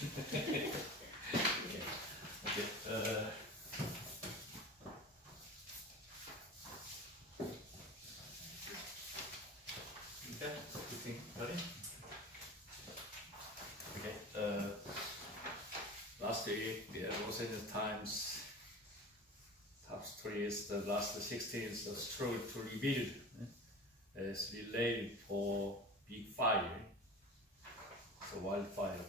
Okay. Okay. Okay. Everything ready? Okay. Last week, the Los Angeles Times top story is the last 16 is the struggle to rebuild is related for big fire. So wildfire.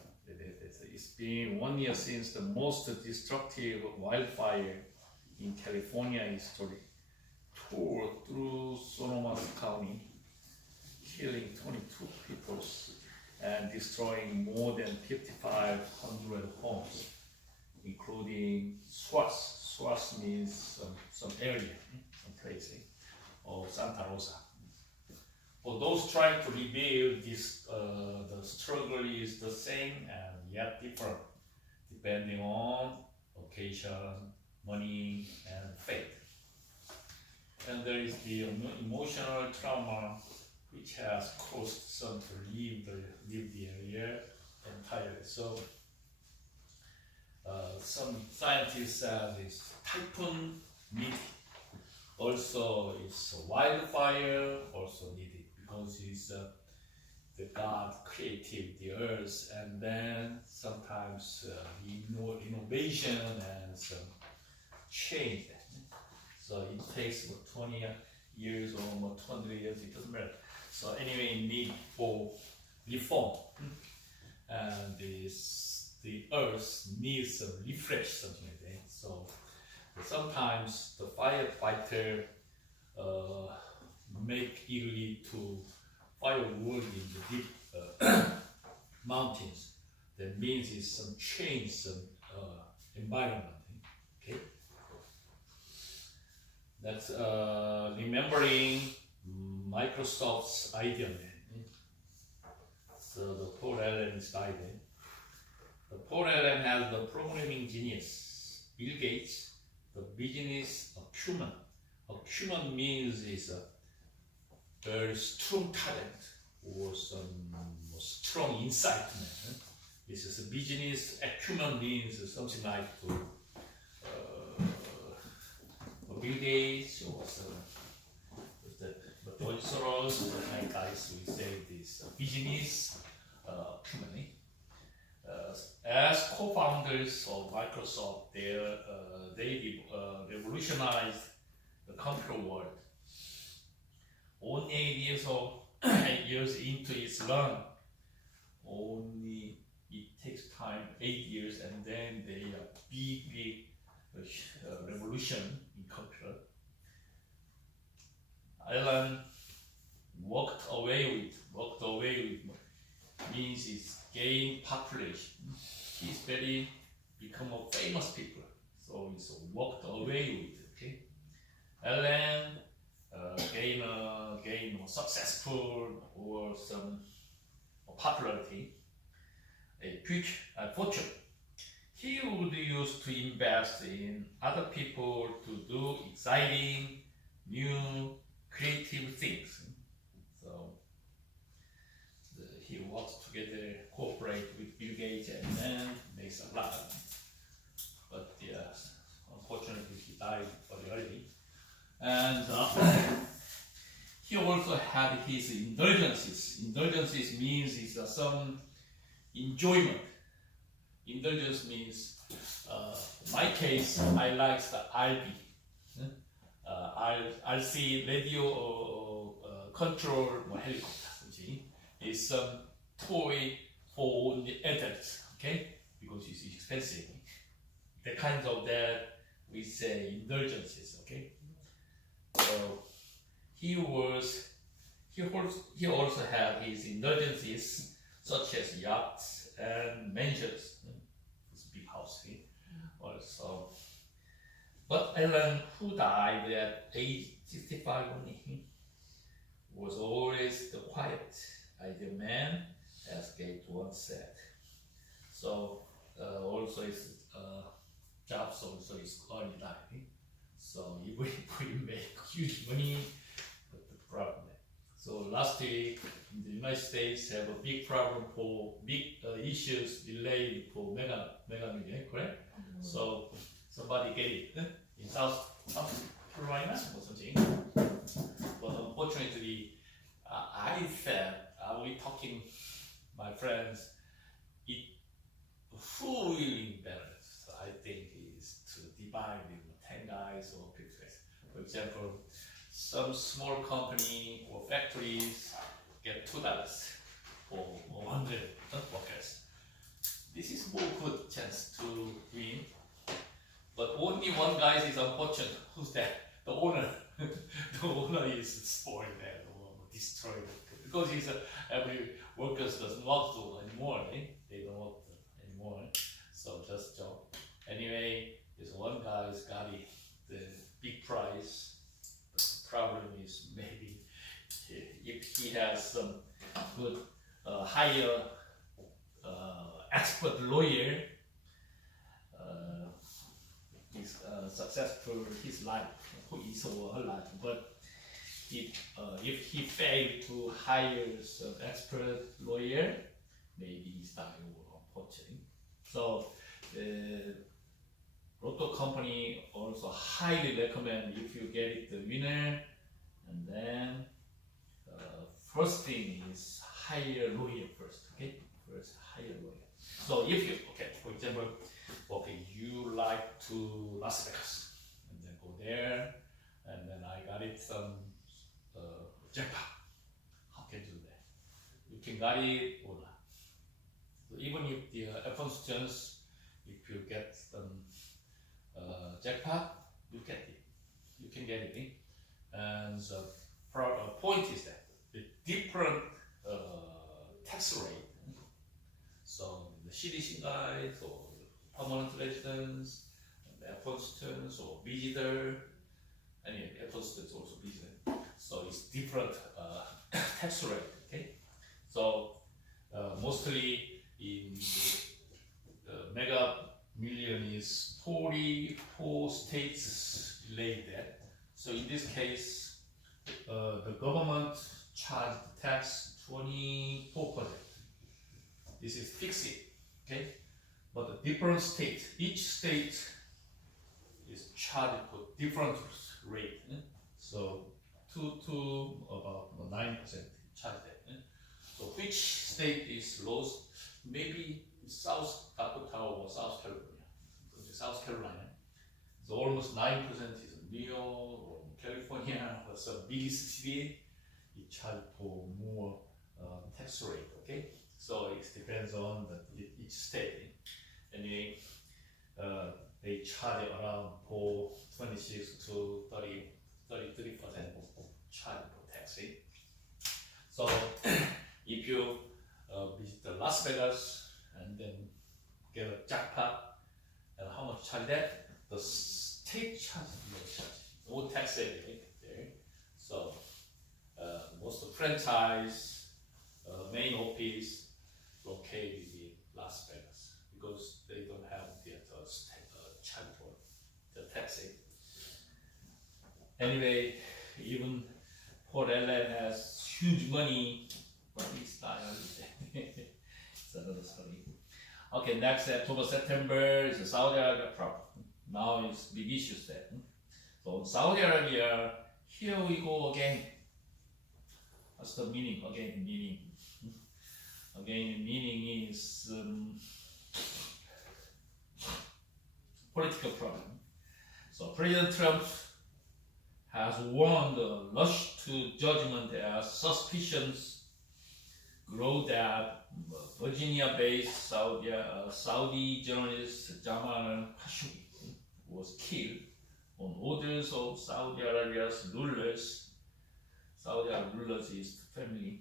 It's been 1 year since the most destructive wildfire in California history tore through Sonoma County, killing 22 people and destroying more than 5,500 homes, including swaths. Swaths means some area, some place, of Santa Rosa. For those trying to rebuild this, the struggle is the same and yet different, depending on location, money, and faith. And there is the emotional trauma which has caused some to leave the area entirely. So some scientists say this typhoon needed. Also, it's wildfire also needed because it's the God created the earth, and then sometimes innovation and some change. So it takes about 20 years or more 20 years, it doesn't matter. So anyway, need for reform, and the earth needs a refresh, something like that. So sometimes the firefighter make it lead to firewood in the deep mountains. That means it's some change, some environment. Okay, that's remembering Microsoft's idea man. So the Paul Allen's idea. The Paul Allen has the programming genius. Bill Gates, the business acumen. Acumen means is a very strong talent or some strong insight. This is a business acumen means something like to Bill Gates or some but also like guys we say this business acumen. As co-founders of Microsoft, they revolutionized the computer world. Only 8 years into its run, only it takes time, 8 years, and then they are big revolution in computer. Alan walked away with means it's gain population. He's very become a famous people, so it's walked away with. Okay, Alan gain successful or some popularity, a fortune. He would use to invest in other people to do exciting, new, creative things. So he works together, cooperate with Bill Gates, and then makes a lot. But yes, unfortunately, he died very early. And he also had his indulgences. Indulgences means is some enjoyment. Indulgence means, in my case, I like the RV. I'll see radio or control helicopter. It's some toy for only adults, okay? Because it's expensive. The kinds of that we say indulgences, okay? So he also had his indulgences such as yachts and mansions. It's a big house here. Also, but Alan, who died at age 65 only, was always the quiet, ideal man, as Gates once said. So also his jobs also is early life. So even if we make huge money, but the problem. So last week in the United States have a big problem for big issues delayed for mega million, correct? So somebody get it in South Carolina or something. But unfortunately, I said we talking, my friends, it who will imbalance. So I think is to divide in 10 guys or 50 guys. For example, some small company or factories get $2 for 100 workers. This is more good chance to win. But only one guy is unfortunate. Who's that? The owner. The owner is spoiled that or destroyed because he's every workers doesn't want to anymore. Right? They don't want to anymore. So just job. Anyway, this one guy's got it, the big prize. Problem is maybe if he has some good higher expert lawyer, is successful his life, his or her life. But if he failed to hire some expert lawyer, maybe he's dying or unfortunately. So the Lotto company also highly recommend if you get it the winner, and then first thing is hire lawyer first. Okay, first hire lawyer. So if you for example, you like to Las Vegas, and then go there, and then I got it some jackpot. How can you do that? You can get it or not. So even if the F1 if you get some jackpot, you get it. You can get it. And the point is that the different tax rate. So the CDC guys or permanent residents, F1 students or visitor, and F1 students also visitor. So it's different tax rate. Okay. So mostly in the mega million is 44 states relate that. So in this case, the government charged tax 24%. This is fixed, okay? But the different states, each state is charged for different rate. So 2 to about 9% charge that. So which state is lowest? Maybe South Dakota or South Carolina. South Carolina. So almost 9% is New York or California or some big city. It charge for more tax rate. Okay, so it depends on each state. Anyway, they charge around for 26 to 33% charge for taxi. So if you visit the Las Vegas and then get a jackpot, and how much charge that? The state charge no tax there. So most franchise main office located in Las Vegas because they don't have the charge for the taxi. Anyway, even Port LA has huge money, but it's not it's another story. Okay, next October, September is the Saudi Arabia problem. Now it's big issues there. So Saudi Arabia, here we go again. What's the meaning? Again, meaning. Again, meaning is political problem. So President Trump has warned the rush to judgment as suspicions grow that Virginia-based Saudi journalist Jamal Khashoggi was killed on orders of Saudi Arabia's rulers. Saudi Arab rulers is the family,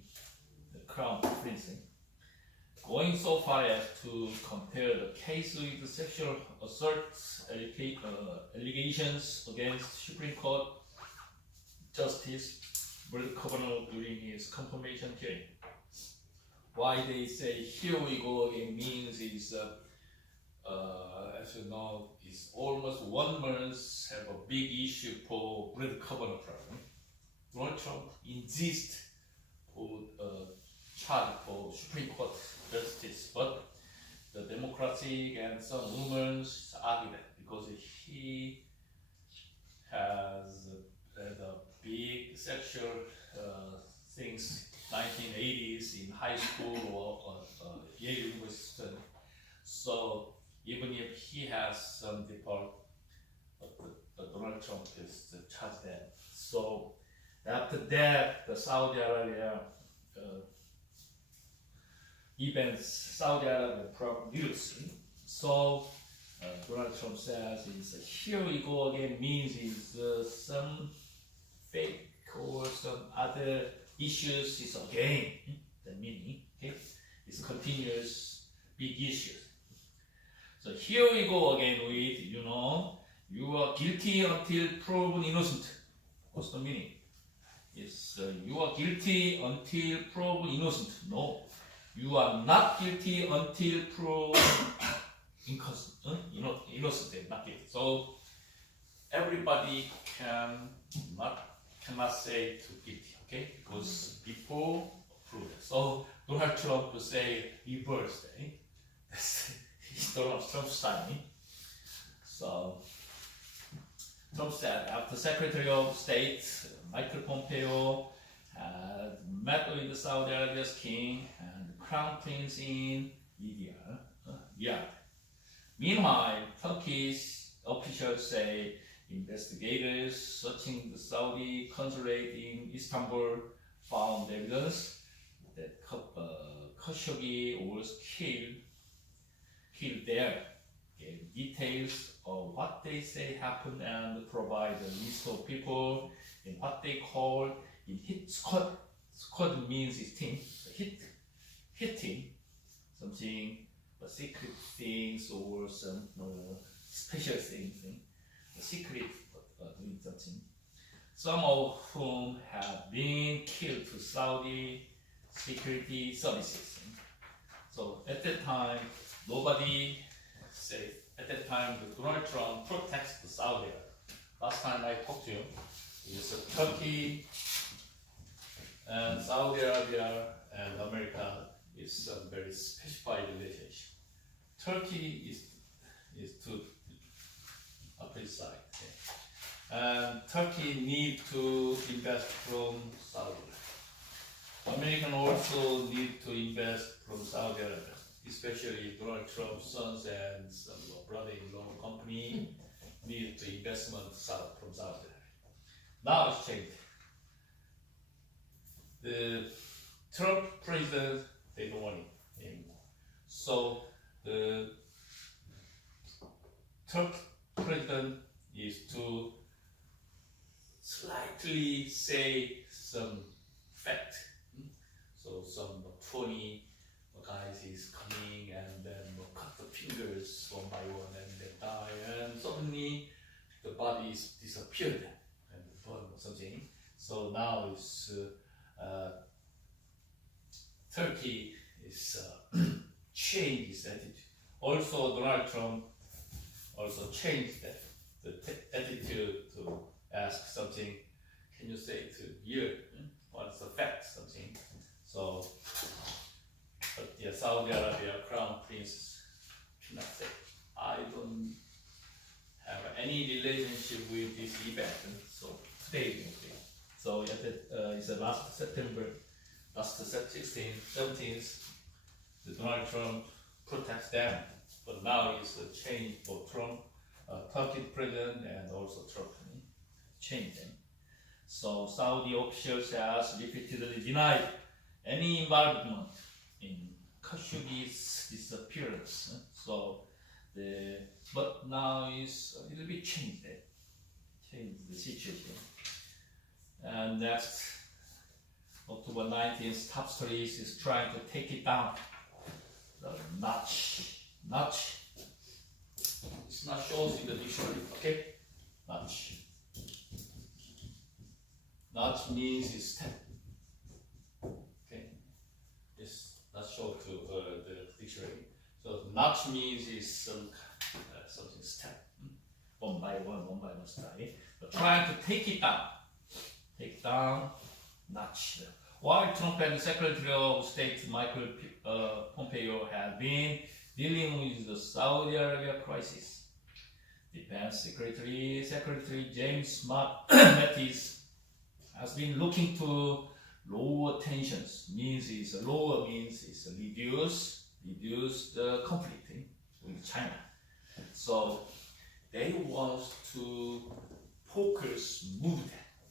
the crown prince. Going so far as to compare the case with the sexual assault allegations against Supreme Court Justice Brett Kavanaugh during his confirmation hearing. Why they say here we go again means is, as you know, is almost 1 month have a big issue for Brett Kavanaugh problem. Donald Trump insists who charged for Supreme Court justice, but the Democratic and some women argue that because he has the big sexual things 1980s in high school or Yale University. So even if he has some default, Donald Trump is charged that. So after that, the Saudi Arabia events, Saudi Arabia news. So Donald Trump says, is here we go again means is some fake or some other issues is again the meaning. Okay, it's continuous big issues. So here we go again with you are guilty until proven innocent. What's the meaning? It's you are guilty until proven innocent. No, you are not guilty until proven innocent, not guilty. So everybody cannot say to guilty, okay? Because before proven. So Donald Trump will say reverse, That's Donald Trump's style. So Trump said after Secretary of State Michael Pompeo had met with the Saudi Arabia's king and the crown prince in Riyadh. Meanwhile, Turkish officials say investigators searching the Saudi consulate in Istanbul found evidence that Khashoggi was killed there. Gave details of what they say happened and provide a list of people in what they call in hit squad. Squad means is team. Hit team. Something secret things or some special things. Secret doing something. Some of whom have been killed to Saudi security services. So at that time, nobody said. At that time, Donald Trump protects the Saudi Arabia. Last time I talked to you, is Turkey and Saudi Arabia and America is a very specified relationship. Turkey is to upper side, and Turkey need to invest from Saudi Arabia. American also need to invest from Saudi Arabia, especially Donald Trump's sons and some brother-in-law company need to investment from Saudi Arabia. Now it's changed. The Trump president, they don't want it anymore. So the Trump president is to slightly say some fact. So some 20 guys is coming and then cut the fingers one by one and they die and suddenly the bodies disappeared and burn or something. So now it's Turkey is changed its attitude. Also Donald Trump also changed that the attitude to ask something. Can you say to you what's the fact something? So. But the Saudi Arabia crown prince cannot say, I don't have any relationship with this event. So today, so it's last September, last 16th, 17th, the Donald Trump protects them. But now it's a change for Trump, Turkey president, and also Trump change them. So Saudi officials has repeatedly denied any involvement in Khashoggi's disappearance. So but now is a little bit changed the situation. And next October 19th, top stories is trying to take it down. The notch. It's not shows in the dictionary, okay? Notch. Notch means is step. Okay? It's not shown to the dictionary. So notch means is something step. One by one step. But trying to take it down. Take down, notch. while Trump and Secretary of State Michael Pompeo have been dealing with the Saudi Arabia crisis. Defense Secretary James Mattis has been looking to lower tensions. Lower means reduce the conflict with China. So they want to move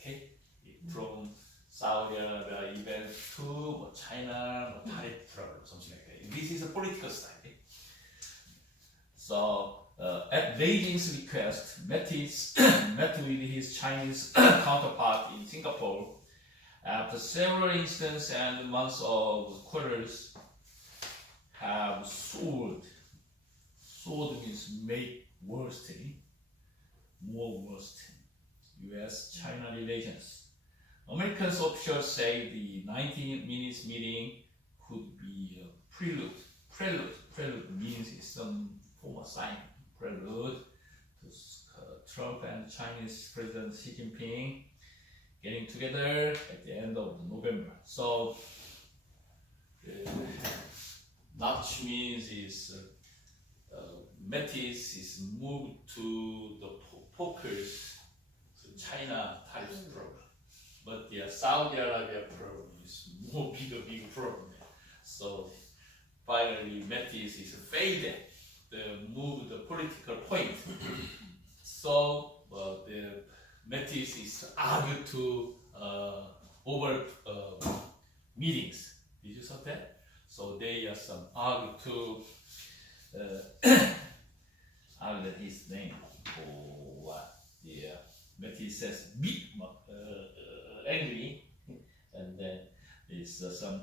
that, from Saudi Arabia event to China tariff problem, something like that. This is a political style. So at Beijing's request, Mattis met with his Chinese counterpart in Singapore. After several instances and months of quarrels have soared means made worse, more worse, U.S.-China relations. American officials say the 90 minutes meeting could be a prelude. Prelude means it's some form of sign. Prelude to Trump and Chinese President Xi Jinping getting together at the end of November. So, Notch means is Mattis is moved to the focus to China tariff problem. But the Saudi Arabia problem is more bigger problem. So finally Mattis is faded the move the political point. So the Mattis is argued to over meetings. Did you saw that? So they are some argued to argue his name for what? Yeah, Mattis says big angry, and then is some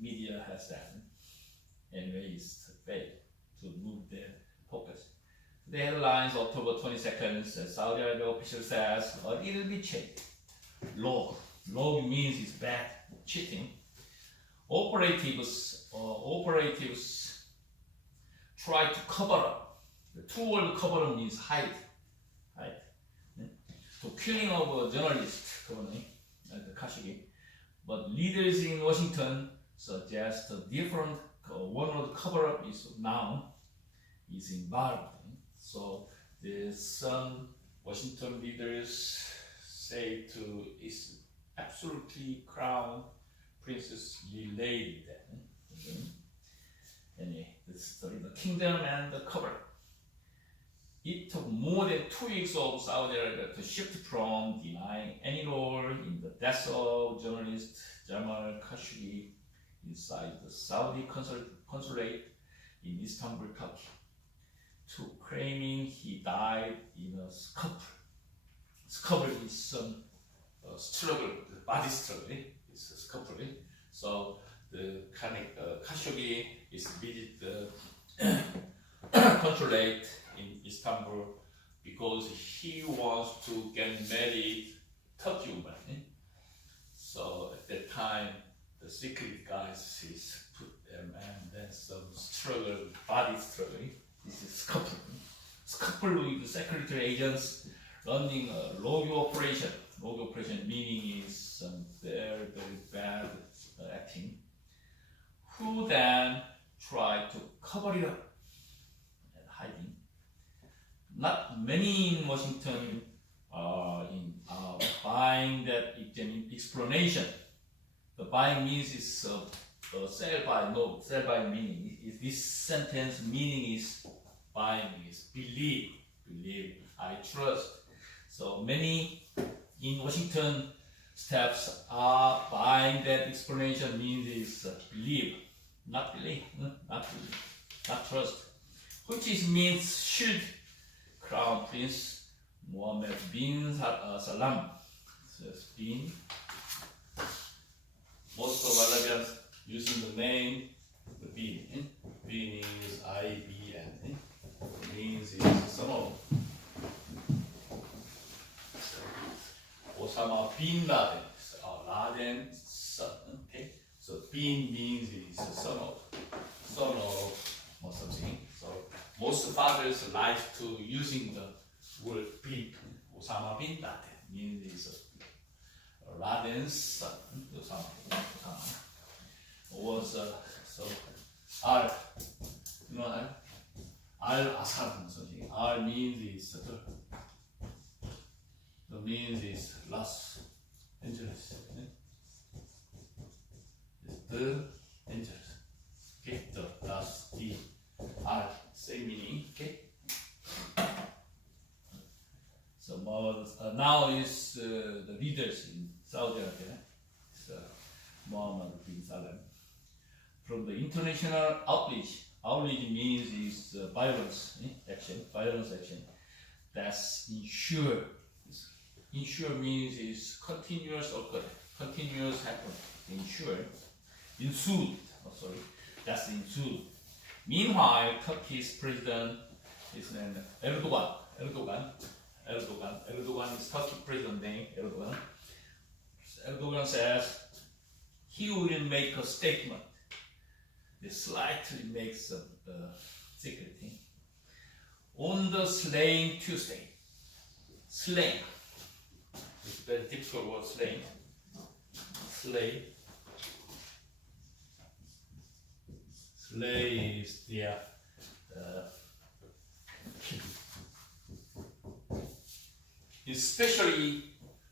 media has that. Anyway, it's failed to move their focus. The headlines October 22nd, Saudi Arabia official says a little bit changed. Log means it's bad, cheating. Operatives try to cover up. The two word cover up means hide. So killing of a journalist, Khashoggi. But leaders in Washington suggest a different one word cover up is now is involved. So there's some Washington leaders say to is absolutely crown princess related. Anyway, the story, the kingdom and the cover. It took more than 2 weeks of Saudi Arabia to shift from denying any role in the death of journalist Jamal Khashoggi inside the Saudi consulate in Istanbul, Turkey, to claiming he died in a scuffle. Scuffle is some struggle, the body struggle. It's a scuffle. So the Khashoggi is visit the consulate in Istanbul because he wants to get married Turkey woman. So at that time, the secret guys is put them and then some struggle, body struggle. This is scuffle. Scuffle with the security agents running a rogue operation. Rogue operation meaning is some very, very bad acting. Who then tried to cover it up and hiding. Not many in Washington are buying that explanation. The buying means is sell by. No, sell by meaning. This sentence meaning is buying is believe. I trust. So many in Washington staffs are buying that explanation means is believe, not trust, which is means shield Crown Prince Mohammed bin Salman. Bin. Most of Arabians using the name the bin. Bin is IBN. Means is son of Osama bin Laden. Laden's son. Okay. So bin means is son of or something. So most fathers like to using the word bin. Osama bin Laden means is Laden's son, was so Al, you know Al Asad something. Al means is the means is Los Angeles. It's the Angeles. Okay, the Los the Al same meaning. Okay. So now is the leaders in Saudi Arabia. It's Mohammed bin Salman. From the international outrage means is violence action. That's ensure. Ensure means is continuous occur, continuous happen. Ensued. That's ensued. Meanwhile, Turkey's president is named Erdogan. Erdogan is Turkey president name. Erdogan says he will make a statement. He slightly makes a secret thing. On the slaying Tuesday. Slaying. It's a very difficult word, slaying. Slay. Slay is the especially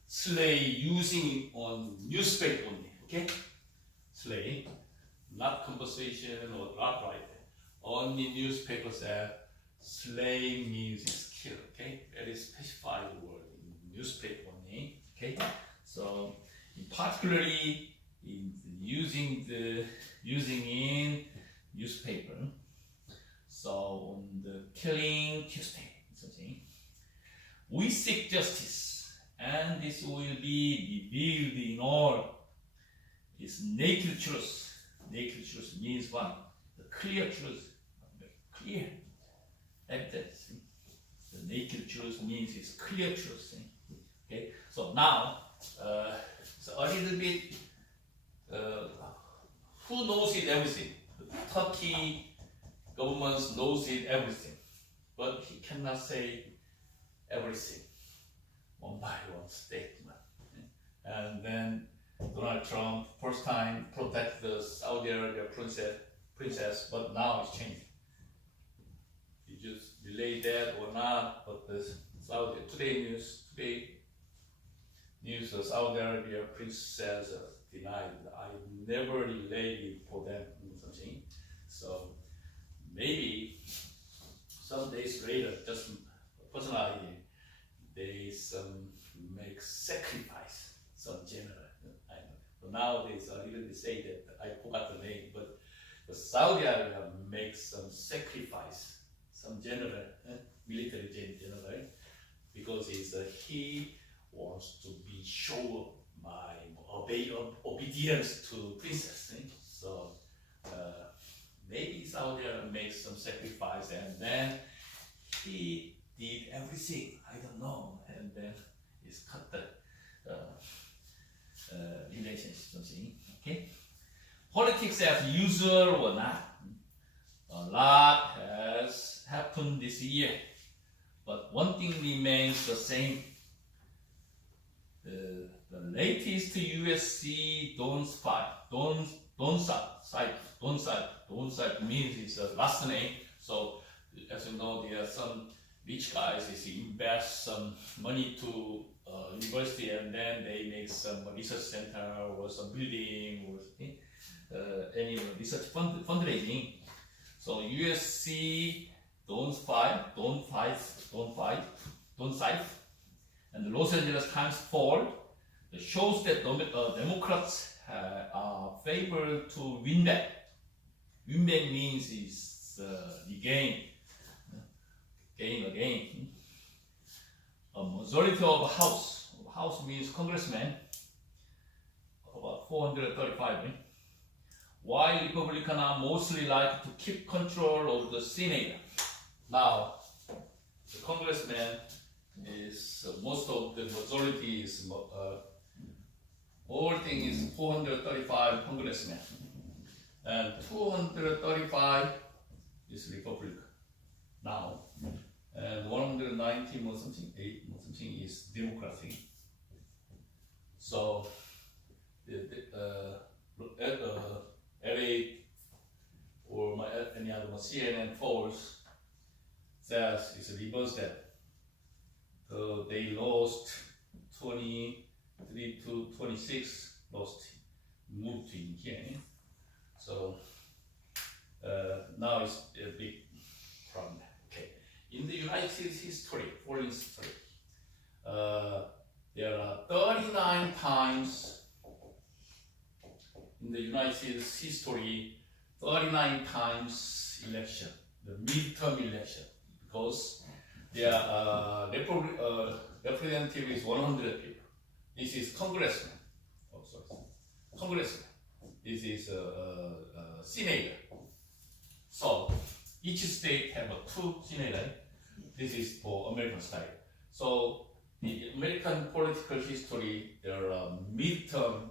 slay using it on newspaper only, okay? Slay, not conversation or not writing. Only newspapers that slay means is kill, okay? Very specified word in newspaper only, okay? So, particularly in using in newspaper. So on the killing Tuesday, something. We seek justice, and this will be revealed in all. It's naked truth. Naked truth means what? The clear truth. Clear evidence. The naked truth means it's clear truth. Okay. So now, so a little bit. Who knows it everything? The Turkey government knows it everything, but he cannot say everything one by one statement. And then Donald Trump first time protect the Saudi Arabia princess, but now it's changed. He just delayed that or not, but the today news the Saudi Arabia princess denied. I never delayed it for them or something. So maybe some days later, just personal idea, they make sacrifice some general. I know. But nowadays a little bit say that I forgot the name, but the Saudi Arabia makes some sacrifice, some general, military general, because he wants to be show my obedience to princess. So maybe Saudi Arabia makes some sacrifice, and then he did everything. I don't know, and then he's cut the relationship. Something. Okay. Politics as usual or not. A lot has happened this year, but one thing remains the same. The latest USC don't site means it's a last name. So as you know, there are some rich guys invest some money to university, and then they make some research center or some building or any research fundraising. So USC don't cite, and the Los Angeles Times poll shows that Democrats are favored to win back. Win back means is regain, gain again. A majority of House. House means congressmen, about 435. While Republicans are mostly like to keep control of the Senate. Now, the congressman is most of the majority is whole thing is 435 congressmen, and 235 is Republican now, and 119 or something, 8 or something is Democratic. So LA or any other CNN polls says it's reverse that. So they lost 23 to 26, moved to in here. So now it's a big problem. Okay. In the United States history, foreign history, there are 39 times in the United States history, 39 times election, the midterm election, because their representative is 100 people. This is congressman. Oh, sorry. Congressman. This is senator. So each state have two senator. This is for American style. So the American political history, their midterm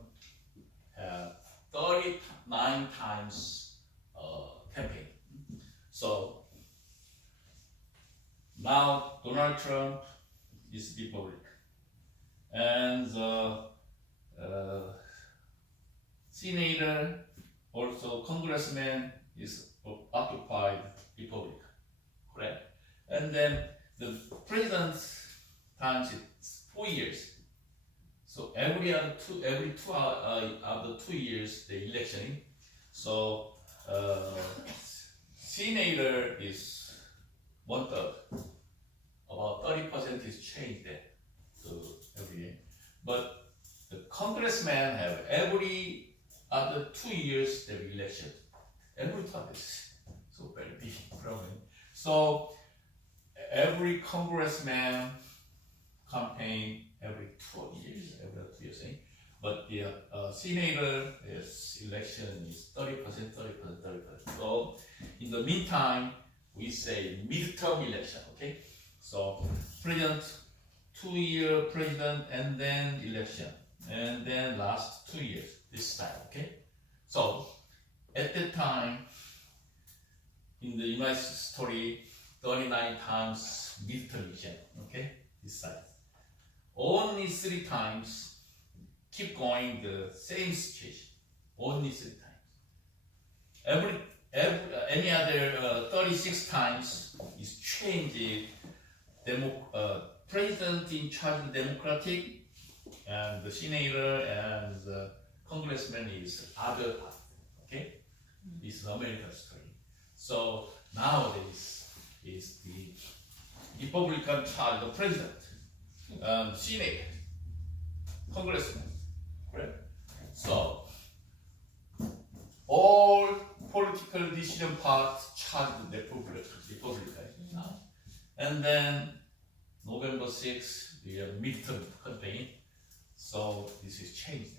have 39 times campaign. So now Donald Trump is Republican, and the senator, also congressman, is occupied Republican, correct? And then the president's times it's 4 years. So every two after 2 years the election. So senator is 1/3. About 30% is changed there to every year. But the congressman have every after 2 years the election. Every time is so very big problem. So every congressman campaign every 2 years, but the senator is election is 30%. So in the meantime, we say midterm election, okay? So president, 2-year president, and then election, and then last 2 years, this time, okay? So at that time, in the United States history, 39 times midterm election, okay? This side. Only 3 times keep going the same situation. Only 3 times. Any other 36 times is changed. President in charge of Democratic, and the senator and the congressman is other part. Okay, this is American story. So nowadays is the Republican charge of president, senator, congressman, correct? So all political decision parts charged the Republican now. And then November 6th, the midterm campaign. So this is changed.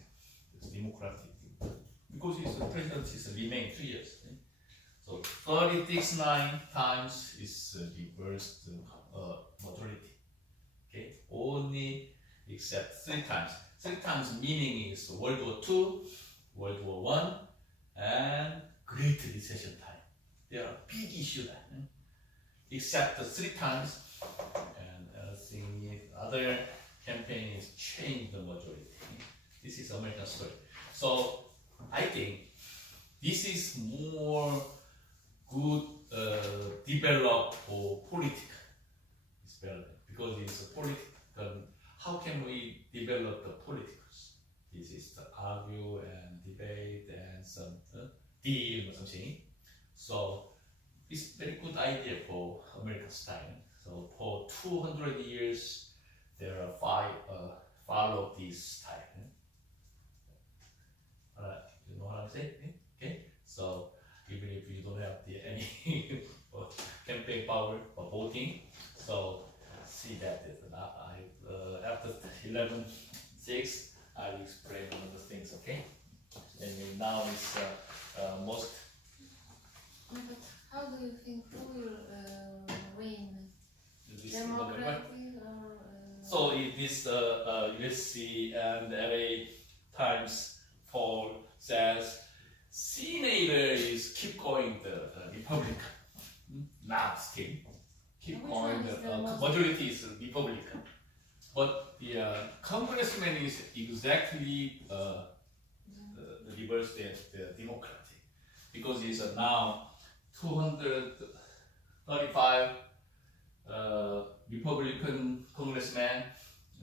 It's democratic. Because the president is remain 2 years. So 36 times is reversed majority. Okay, only except 3 times. 3 times meaning is World War II, World War I, and Great Recession time. There are big issues. Except 3 times, and other campaign is change the majority. This is American story. So I think this is more good developed for politics. It's better because it's a political. How can we develop the politics? This is to argue and debate and some deal or something. So it's very good idea for American style. So for 200 years, there are 5 follow this style. You know what I'm saying? Okay. So even if you don't have any campaign power or voting, so see that after 11:6, I'll explain other things. Okay. And now it's most. But how do you think who will win? This Democratic or? So if this USC and LA Times poll says senator is keep going the Republican, not still keep Which going one is the the most- majority is Republican. but the congressman is exactly the reverse the Democratic, because he's now 235 Republican congressmen,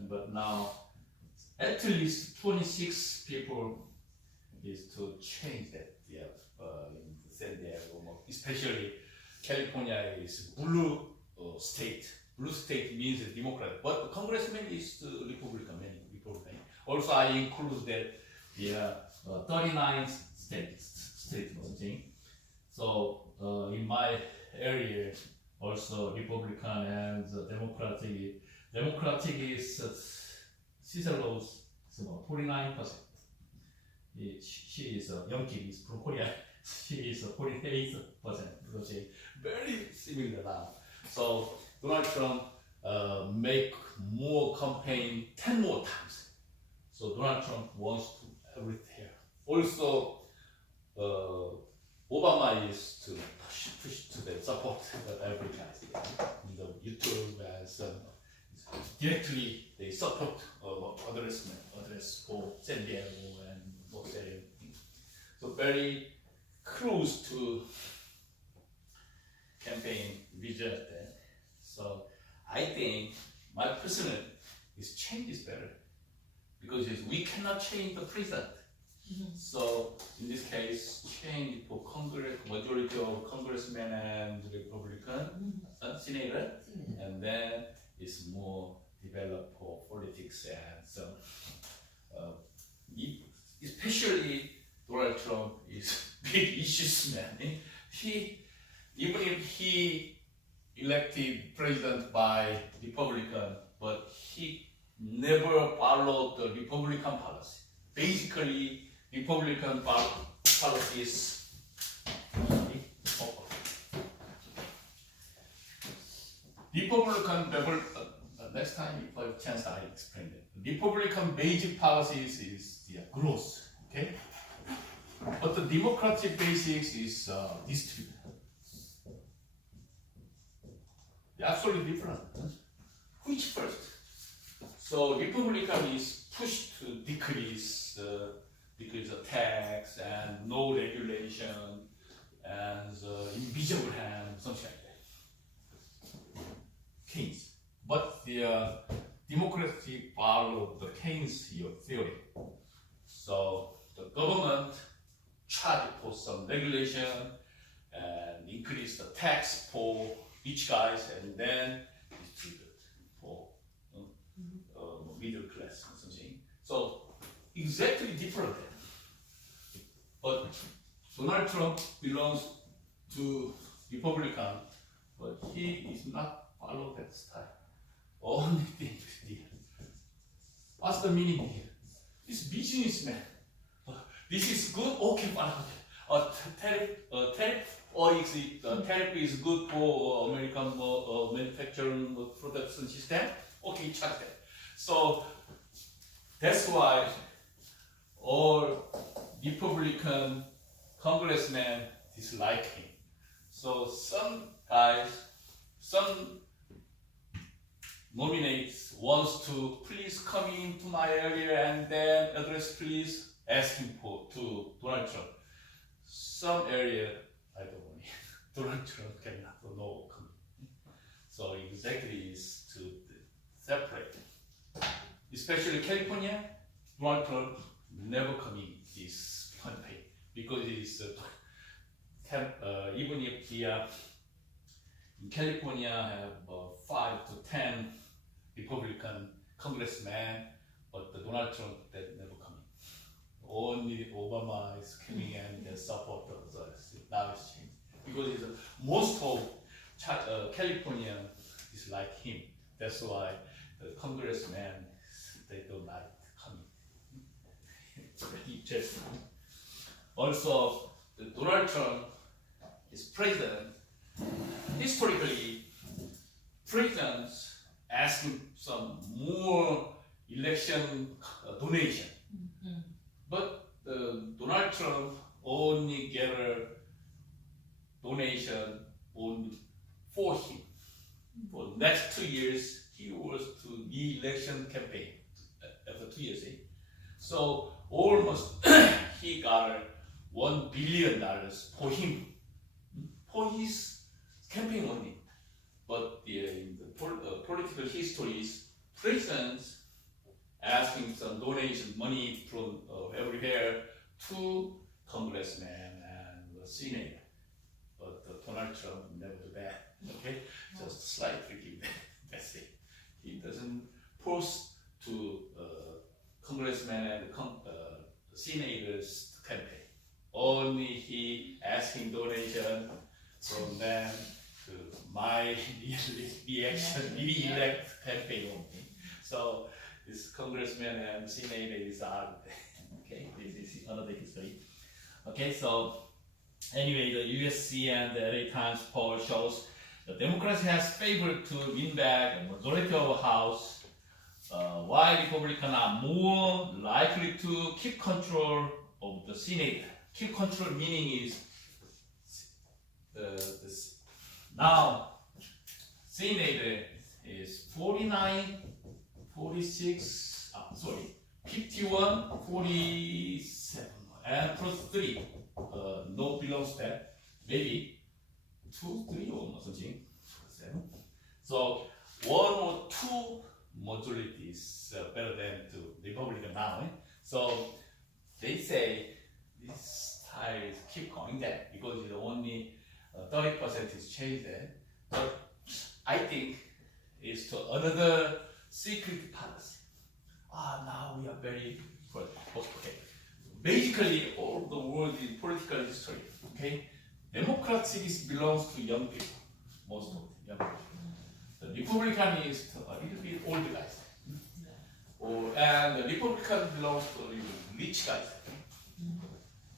but now at least 26 people is to change that. In San Diego, especially California is blue state. Blue state means Democrat, but the congressman is Republican. Many Republican. Also, I include that the 39 states or something. So in my area, also Republican and Democratic. Democratic is Cicero's about 49%. She is a young kid, is from Korea. She is 48%. Very similar now. So Donald Trump make more campaign 10 more times. So Donald Trump wants to everything. Also, Obama is to push to the support every guys in the YouTube and some directly they support address for San Diego and Los Angeles. So very close to campaign vision there. So I think my personal is change is better because we cannot change the president. So in this case, change for Congress, majority of congressmen and Republican senator, and then it's more developed for politics and so. Especially Donald Trump is big issues man. Even if he elected president by Republican, but he never followed the Republican policy. Basically, Republican policies. Republican next time if I have chance I explain it. Republican basic policies is the growth, okay? But the Democratic basics is distribution. They're absolutely different. Which first? So Republican is pushed to decrease the tax and no regulation and invisible hand, something like that. Keynes. But the Democracy follow the Keynes theory. So the government charge for some regulation and increase the tax for rich guys and then distribute for middle class or something. So exactly different. But Donald Trump belongs to Republican, but he is not follow that style. Only thing is here. What's the meaning here? It's businessman. This is good, okay, follow it. Tariff is good for American manufacturing production system. Okay, check that. So that's why all Republican congressmen dislike him. So some guys, some nominates wants to please come into my area and then address please asking for to Donald Trump. Some area I don't want Donald Trump cannot no come. So exactly is to separate. Especially California, Donald Trump never come in this campaign because it is even if the in California have 5 to 10 Republican congressmen, but the Donald Trump that never come in. Only Obama is coming and the support of the now it's changed because it's, most of California is like him. That's why the congressmen they don't like coming. Interesting. Also, the Donald Trump is president. Historically, presidents asking some more election donation, but Donald Trump only get a donation only for him. For next 2 years, he was to re-election campaign after 2 years. So almost he got $1 billion for him, for his campaign only. But in the political histories, presidents asking some donation money from everywhere to congressmen and the senator. But Donald Trump never do that. Okay, just slightly give that. That's it. He doesn't post to congressmen and senators to campaign. Only he asking donation from them to my re-elect campaign only. So this congressman and senators are okay. This is another history. Okay, so anyway, the USC and the LA Times poll shows the Democrats has favored to win back a majority of the House, while Republicans are more likely to keep control of the Senate. Keep control meaning is now Senate is 49, 46, 51, 47, and plus 3. No belongs that. Maybe 2, 3 or something. 7. So 1 or 2 majority is better than 2 Republican now. So they say this tide keep going down because it's only 30% is changed. But I think it's to another secret policy. Now we are very okay. Basically, all the world in political history, okay, democracy belongs to young people, most of the young people. The Republican is a little bit old guys, and the Republican belongs to rich guys.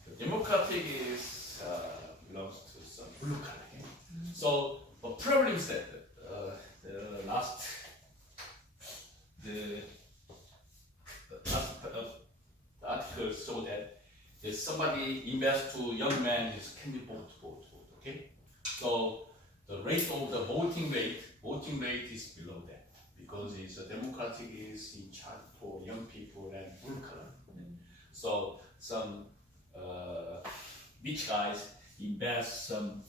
The Democratic is belongs to some blue collar. Okay? So the problem is that the last article show that if somebody invests to young men can be vote. Okay, so the rate of the voting rate is below that because it's a Democratic is in charge for young people and blue collar. So some rich guys invest some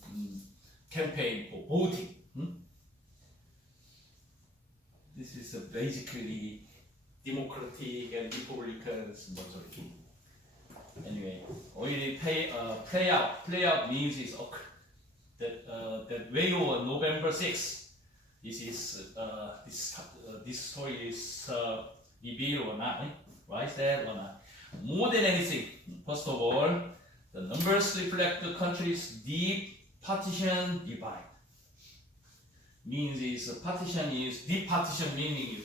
campaign for voting. This is basically Democratic and Republicans majority. Anyway, already play out means is occur. That way over November 6th. This is this story is revealed or not, right there or not. More than anything, first of all, the numbers reflect the country's deep partition divide. Means is partition is deep partition meaning is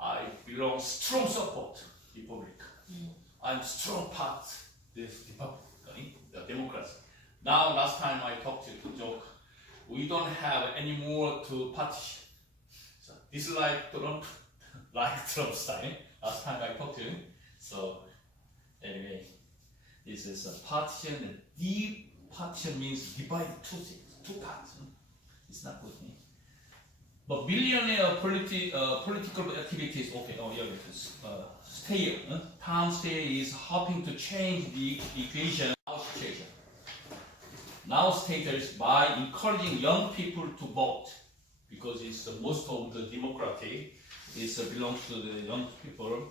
I belong strong support Republic. I'm strong part this Republican, the Democrats. Now last time I talked to joke, we don't have any more to partition. So this is like Trump, Trump style. Last time I talked to him. So anyway, this is a partition. And deep partition means divide two things, 2 parts. It's not good. But billionaire political activities, okay, stay here. Tom Stay is hoping to change the equation situation. Now status by encouraging young people to vote because it's most of the Democratic belongs to the young people,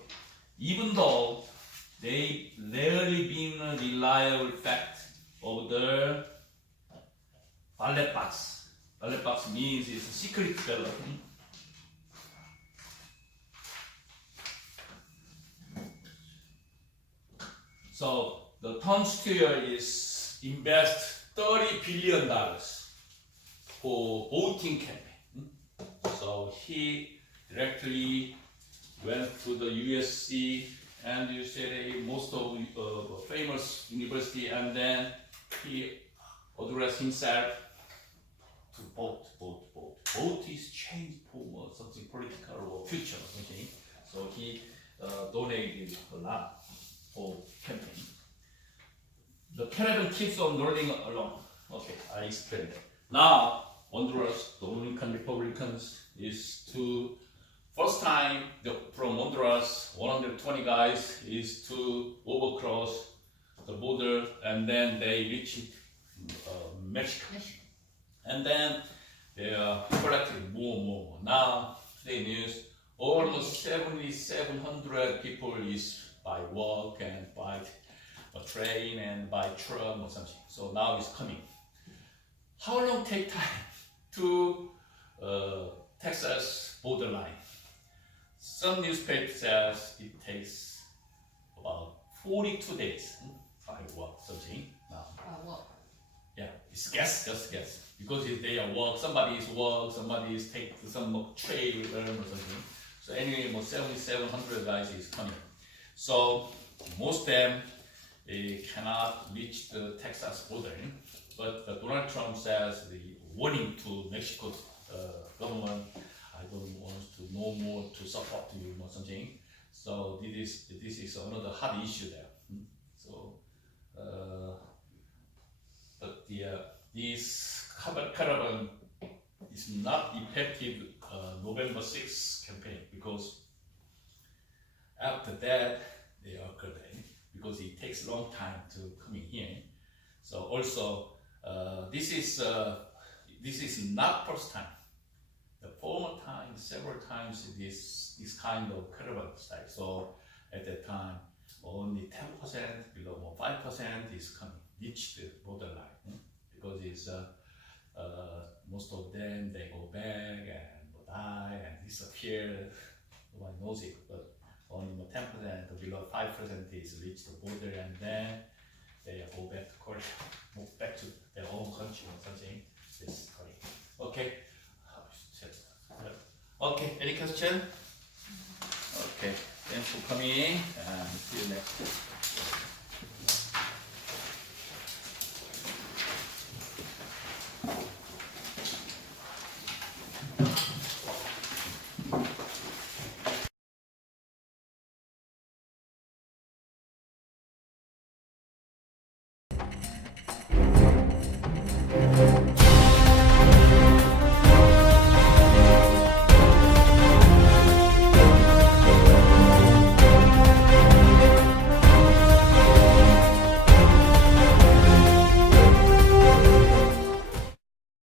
even though they rarely been a reliable fact of the ballot box. Ballot box means it's a secret ballot. So the Tom Steyer is invest $30 billion for voting campaign. So he directly went to the USC and UCLA, most of famous university, and then he addressed himself to vote. Vote is changed for something political or future. Okay? So he donated a lot for campaign. The caravan keeps on rolling along. Okay, I explained that. Now, Honduras, Dominican Republicans, is to first time from Honduras, 120 guys is to overcross the border, and then they reach Mexico. And then they are collecting more and more. Now, today news, almost 7,700 people is by walk and by a train and by truck or something. So now it's coming. How long take time to Texas borderline? Some newspaper says it takes about 42 days by walk something. Now, What? yeah, it's guess, just guess. Because if they are walk, somebody is take some trail or something. So anyway, about 7,700 guys is coming. So most of them cannot reach the Texas border. But Donald Trump says the warning to Mexico government, I don't want to know more to support you or something. So this is another hard issue there. So, but this caravan is not effective November 6th campaign, because after that they are curtailed because it takes a long time to come in here. So also this is not first time. The former time, several times this kind of caravan style. So at that time only 10%, below 5% is coming, reach the borderline, because it's most of them they go back and die and disappear. Nobody knows it, but only 10% or below 5% is reach the border, and then they go back to Korea, move back to their own country or something. This Korea. Okay. Okay. Any question? Okay. Thanks for coming, and see you next.